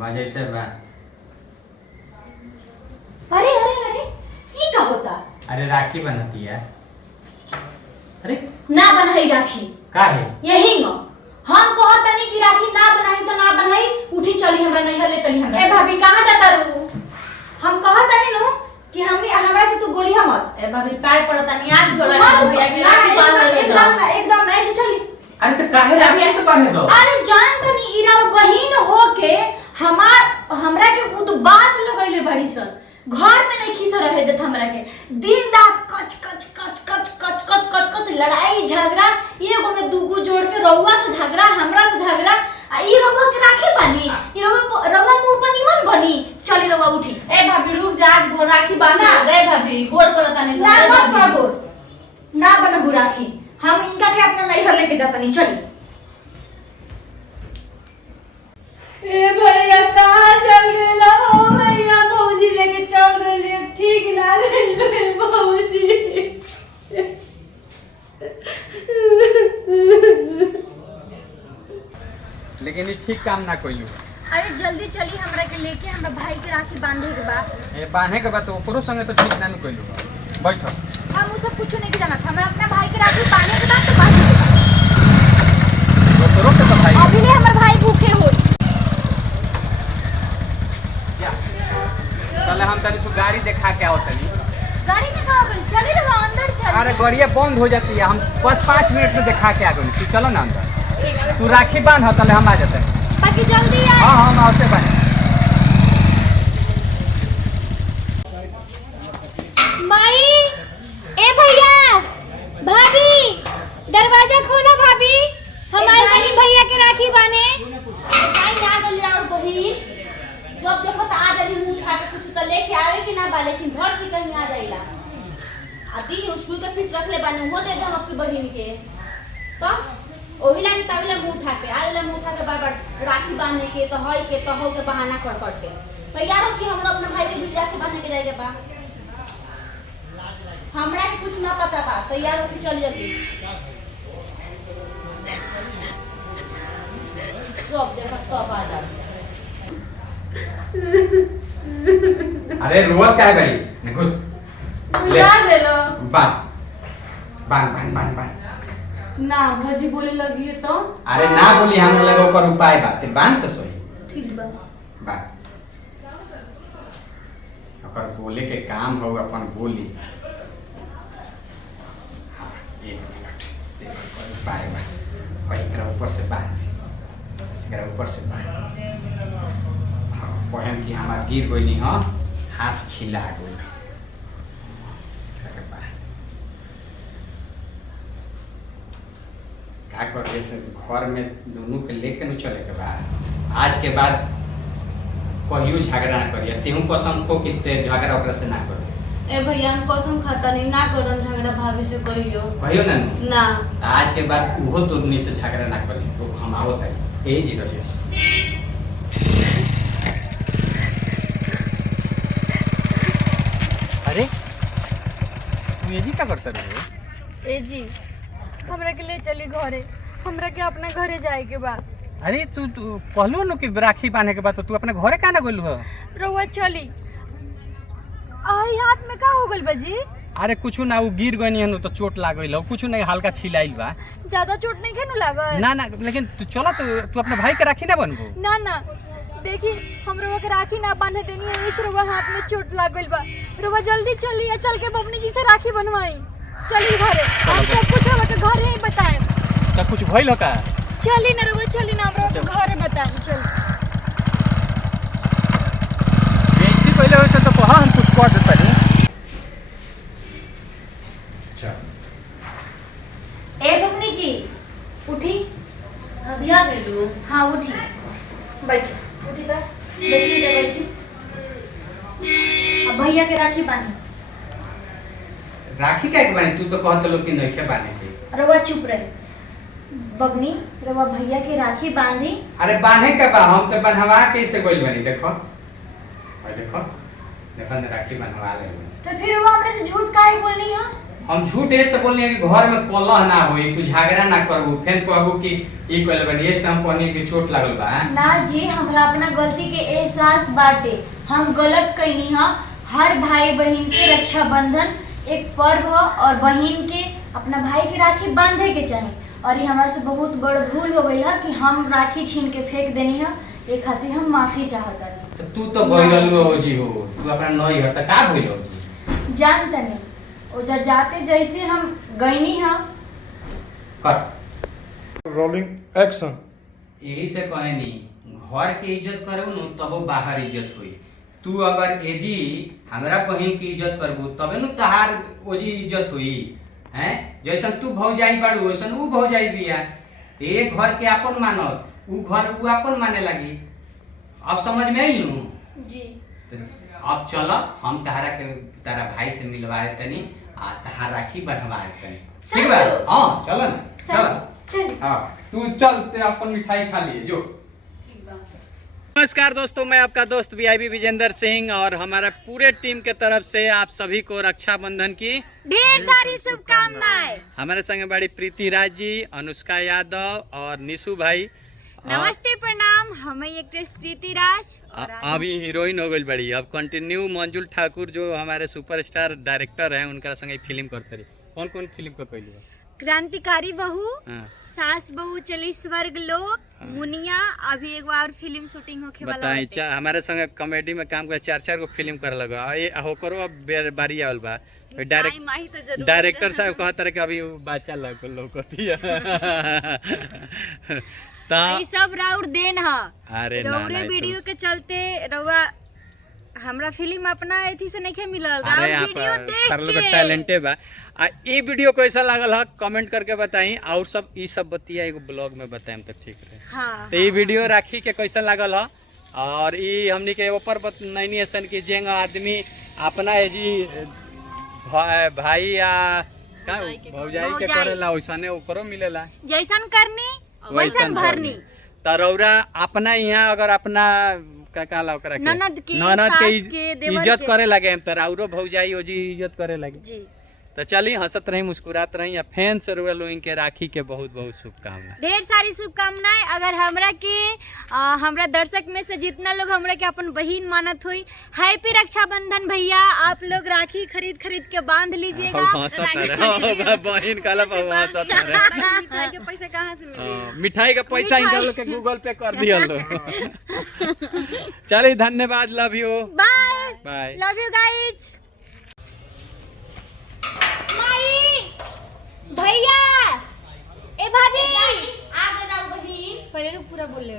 बाजे से बा। अरे अरे अरे ये क्या होता? अरे राखी बनती है। अरे ना बनाई राखी का है यही न हम कहत नहीं कि राखी ना बनाई तो ना बनाई। उठी चली हमरा नैहर ले चली हमरा। ए भाभी कहां जाता रू? हम कहत नहीं नु कि हमनी हमरा से तू बोली हमत। ए भाभी पैर पड़ता नहीं आज बोला है भैया की राखी बांध दे एकदम नहीं चली। अरे तो काहे राखी तो बांध दो। अरे जान तनी इरा बहिन होके हमरा के उदबास लगैले बड़ी सन। घर में नहीं खिस रहे देत हमरा के। दिन रात कच कच कच कच कच कच कच कच लड़ाई झगड़ा। एगो में दूगो जोड़ के रउआ से झगड़ा हमरा से झगड़ा। आ ई रउआ के राखी बानी ई रउआ मुंह पर निमन बनी। चली रउआ उठी। ए भाभी रुक जा आज भोर राखी बांधा दे भाभी गोड़ पड़ता नहीं ना मत गोड़ ना बनबू राखी। हम इनका के अपना नैहर लेके जाता नहीं। चली। ए भैया कहां चल गेला हो भैया? भौजी लेके चल रही ठीक ना रही भौजी। लेकिन ये ठीक काम ना कोइलू। अरे जल्दी चली हमरा के लेके हमरा भाई के राखी बांधे के बा। ए बांधे के बाद तो ओकरो संगे तो ठीक ना कोइलू। बैठो। हम उ सब कुछ नहीं जानत। हमरा अपना भाई के राखी बांधे के बाद तो बांधे के बा। दोस्तों के तो भाई अभी ले हमर भाई भूखे हो। चले हम तनी सु गाड़ी दिखा के आओ तनी। गाड़ी में कहां गई? चली रे अंदर चल। अरे गाड़िया बंद हो जाती है। हम बस 5 मिनट में दिखा के आ गए। तू चलो ना अंदर। ठीक है। तू राखी बांध तले हम आ जाते हैं। बाकी जल्दी आ। हां हम आवते बानी। माई ए भैया भाभी दरवाजा खोलो भाभी। हमारे बनी भैया के राखी बाने। काई ना गल और बहिन जब देखो तो आ जाली मुंह उठा के कुछ तो लेके आवे कि ना बा लेकिन घर से कहीं आ जाइला। आदि स्कूल का फीस रख ले बानी हो दे दे हम अपनी बहिन के। तो ओही लाइन ताविला मुंह उठा के आइला मुंह उठा के बार-बार राखी बांधने के तो हई के तो हो के बहाना कर के तैयार हो कि हमरा अपना भाई के भी राखी बांधने के जाएगा बा। हमरा के कुछ ना पता बा। तैयार हो के चल जल्दी। जब देखो तो आ जा। अरे रोवत काहे बड़ीस? देखो बुला दे लो। बांध बांध बांध बांध। ना भजी बोले लगी है तो अरे ना बोली हम लगे ऊपर उपाय बात बांध तो सही। ठीक बा। बांध। ओकर बोले के काम हो अपन बोली। हां 1 मिनट देखो उपाय बा। भाई एकरा ऊपर से बांध। एकरा ऊपर से बांध। पहन की हमार गिर गई हां हाथ छिला गई। क्या कर रहे थे घर में दोनों के लेके न चले के बाद आज के बाद कहियो झगड़ा ना करिए। तेहू कसम खो कि ते झगड़ा ओकरा से ना करो। ए भैया हम कसम खाता नहीं ना करम झगड़ा भाभी से कहियो ना ना। आज के बाद उहो दोनों से झगड़ा ना करिए। तो हम आवत है यही चीज रहिए। अरे तू ये जी क्या करता रहे? ए जी हमरा के ले चली घरे। हमरा के अपना घरे जाए के बा। अरे तू कहलो न कि राखी बांधे के बाद तो तू अपने घरे काहे ना गेलू हो? रउआ चली। आई हाथ में का हो गइल बा जी? अरे कुछ ना वो गिर गनी हनु तो चोट लाग गइल। कुछ नहीं हल्का छिलाइल बा। ज्यादा चोट नहीं खेनु लागल? ना ना लेकिन तू चला तू अपने भाई के राखी ना बनबो। ना ना देखी हम रउआ के राखी ना बांधे देनी है। इस रउआ हाथ में चोट लाग गइल बा। रउआ जल्दी चली या चल के बबनी जी से राखी बनवाई। चली घरे। हम सब कुछ हमरा के घरे ही बताएं। तो कुछ भइल हो का? चली ना रउआ चली ना हमरा के घरे बताएं। चल बेइज्जती पहले होइसे तो कहा हम कुछ कर देता नहीं। चल ए बबनी जी उठी। अभी आ गेलू। हाँ उठी बैठी। उठी तो बैठी जा बैठी। अब भैया के राखी बांधी। राखी का के बानी? तू तो कहत लोग कि नहीं के बाने के। रउआ चुप रहे। बबनी रउआ भैया के राखी बांधी। अरे बांधे के बा हम तो बनवा कैसे गइल बानी। देखो और देखो देखो ना राखी बनवा ले। तो फिर रउआ हमरे से झूठ काहे बोलनी है? हम झूठ ऐसे बोलनी कि घर में कलह ना होई, तू झगड़ा ना करबू, फिर कहबू कि ई कइले बनी, ऐसे हम कहनी कि चोट लागल बा। ना जी, हमरा अपना गलती के एहसास बाटे, हम गलत कइनी ह। हर भाई बहन के रक्षाबंधन एक पर्व ह और बहन के अपना भाई के राखी बांधे के चाही, और ये हमरा से बहुत बड़ भूल हो गई है कि हम राखी छीन के फेंक देनी है, ए खातिर हम माफी चाहत। तो तू तो भइललू हो जी, हो तू अपना नई हट का भइल हो जी? जानत नहीं ओजा जाते जैसे हम गईनी है। Cut rolling action. यही से कहनी घर के इज्जत करबू न तबो बाहर इज्जत होई। तू अगर एजी हमरा बहन की इज्जत करबू तबे न तहार ओजी इज्जत होई हैं। जैसन तू भौजाई बाड़ू वैसन ऊ भौजाई बिया, एक घर के अपन मानत, ऊ घर ऊ अपन माने लगी। अब समझ में आई नू जी? अब चलो हम तारा भाई से मिलवाए तनी आ तहार राखी बंधवाए तनी, ठीक बा? हां चलो ना, चल हां तू चल, ते अपन मिठाई खा लिए जो। नमस्कार दोस्तों, मैं आपका दोस्त वीआईपी विजेंद्र सिंह और हमारा पूरे टीम के तरफ से आप सभी को रक्षाबंधन की ढेर सारी शुभकामनाएं। हमारे संग बड़ी प्रीति राज जी, अनुष्का यादव और निशु भाई। नमस्ते, प्रणाम। हमें एक्ट्रेस प्रीति राज अभी हीरोइन हो गई बड़ी। अब कंटिन्यू मंजुल ठाकुर जो हमारे सुपरस्टार डायरेक्टर हैं उनका संग फिल्म करते रही। कौन कौन फिल्म कर पहली बार? क्रांतिकारी बहू, सास बहू चली स्वर्ग लोक, मुनिया, अभी एक बार फिल्म शूटिंग होके वाला बताई। हमारे संग कॉमेडी में काम कर 4-4 गो फिल्म कर लगा। ये होकरो अब बारी आवल बा। डायरेक्टर साहब कहत रहे कि अभी बच्चा लौकती है। ये सब राउर देन है। अरे रौरे वीडियो के चलते रउआ हमरा फिल्म अपना एथी से नहीं मिलल। अरे वीडियो देख के टैलेंटे बा। आ ये वीडियो कैसा लागल है कमेंट करके बताई, और सब ई सब बतिया एगो ब्लॉग में बताएम तो ठीक रहे। हाँ, तो ये वीडियो राखी के कैसा लागल है, और ये हमनी के ऊपर नैनी ऐसन की जेंग आदमी अपना है जी भाई या का भौजाई के करेला वैसने ओकरो मिलेला, जैसन करनी वैसन भरनी। तरौरा अपना यहाँ अगर अपना ननद के इज्जत करे लगे तरौरो भौजाई ओजी इज्जत करे लगे जी। तो चलिए हंसत रही मुस्कुरात रही। या फैन से रोल के राखी के बहुत बहुत शुभकामनाएं, ढेर सारी शुभकामनाएं। अगर हमरा के हमरा दर्शक में से जितना लोग हमरा के अपन बहन मानत हुई, हैप्पी रक्षाबंधन भैया। आप लोग राखी खरीद के बांध लीजिएगा। बहन काला मिठाई के पैसा कहाँ से मिलेगा? मिठाई का पैसा इनका लोग के गूगल पे कर दिया लो। चलिए धन्यवाद, love you, bye bye, love you guys. भैया, ए भाभी, आ गए ना बहिन। पहले पूरा बोल ले।